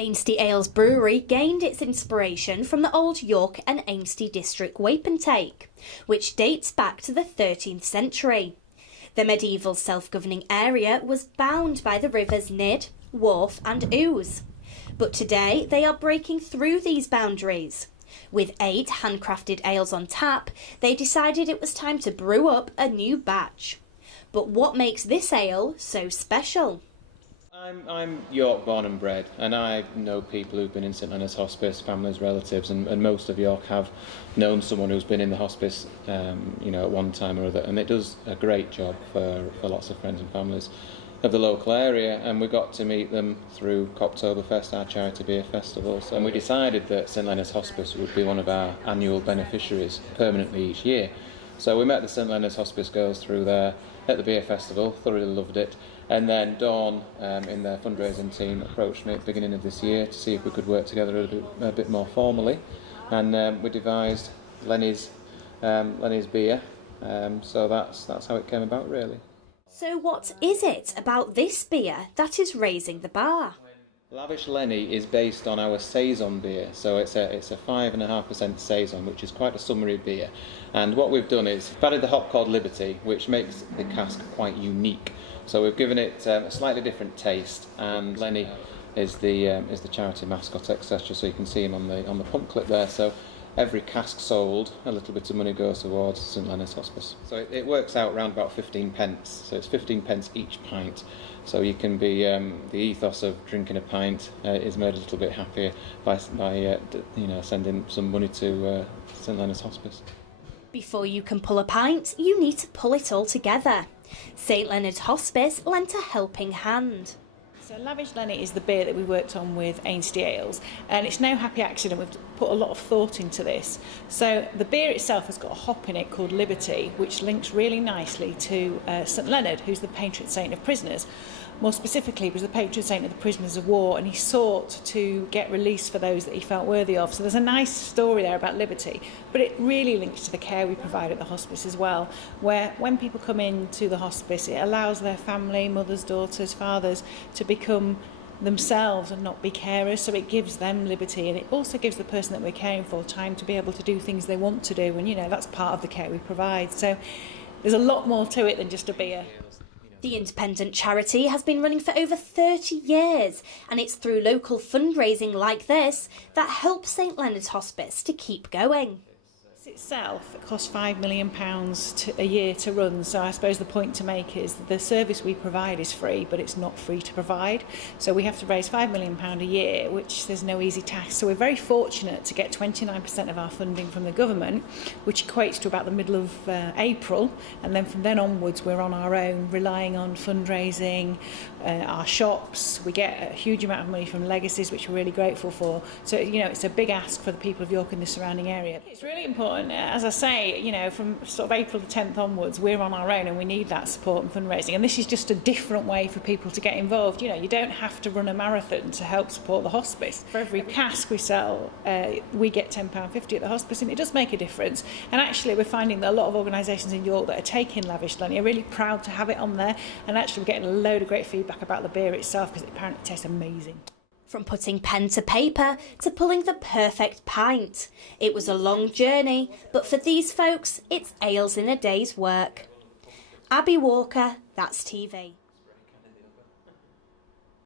Ainsty Ales brewery gained its inspiration from the old York and Ainsty district wapentake, which dates back to the 13th century. The medieval self-governing area was bound by the rivers Nid, Wharfe and Ouse. But today they are breaking through these boundaries. With 8 handcrafted ales on tap, they decided it was time to brew up a new batch. But what makes this ale so special? I'm York born and bred, and I know people who've been in St Leonard's Hospice, families, relatives, and most of York have known someone who's been in the hospice, at one time or other, and it does a great job for lots of friends and families of the local area. And we got to meet them through Coptoberfest, our charity beer festival, and we decided that St Leonard's Hospice would be one of our annual beneficiaries permanently each year. So we met the St Leonard's Hospice girls through there at the beer festival, thoroughly loved it, and then Dawn in their fundraising team approached me at the beginning of this year to see if we could work together a bit more formally, and we devised Lenny's beer, so that's how it came about, really. So what is it about this beer that is raising the bar? Lavish Lenny is based on our Saison beer, so it's a 5.5% Saison, which is quite a summery beer. And what we've done is we've added the hop called Liberty, which makes the cask quite unique. So we've given it a slightly different taste, and Lenny is the charity mascot, etc. So you can see him on the pump clip there. So every cask sold, a little bit of money goes towards St Leonard's Hospice. So it works out around about 15 pence. So it's 15 pence each pint. So you can be, the ethos of drinking a pint is made a little bit happier by sending some money to St Leonard's Hospice. Before you can pull a pint, you need to pull it all together. St Leonard's Hospice lent a helping hand. So Lavish Lenny is the beer that we worked on with Ainsty Ales, and it's no happy accident. We've put a lot of thought into this. So the beer itself has got a hop in it called Liberty, which links really nicely to St Leonard, who's the patron saint of prisoners. More specifically, he was the patron saint of the prisoners of war, and he sought to get release for those that he felt worthy of. So there's a nice story there about liberty, but it really links to the care we provide at the hospice as well, where when people come into the hospice, it allows their family, mothers, daughters, fathers, to become themselves and not be carers. So it gives them liberty, and it also gives the person that we're caring for time to be able to do things they want to do, and that's part of the care we provide. So there's a lot more to it than just a beer. The independent charity has been running for over 30 years, and it's through local fundraising like this that helps St Leonard's Hospice to keep going. Itself, it costs £5 million a year to run, so I suppose the point to make is the service we provide is free, but it's not free to provide. So we have to raise £5 million a year, which there's no easy task. So we're very fortunate to get 29% of our funding from the government, which equates to about the middle of April, and then from then onwards we're on our own, relying on fundraising, our shops. We get a huge amount of money from legacies, which we're really grateful for. So it's a big ask for the people of York and the surrounding area. It's really important. As I say, from sort of April the 10th onwards, we're on our own, and we need that support and fundraising. And this is just a different way for people to get involved. You don't have to run a marathon to help support the hospice. For every cask we sell, we get £10.50 at the hospice, and it does make a difference. And actually, we're finding that a lot of organisations in York that are taking Lavish Lenny are really proud to have it on there. And actually, we're getting a load of great feedback about the beer itself, because it apparently tastes amazing. From putting pen to paper to pulling the perfect pint. It was a long journey, but for these folks, it's ales in a day's work. Abby Walker, That's TV.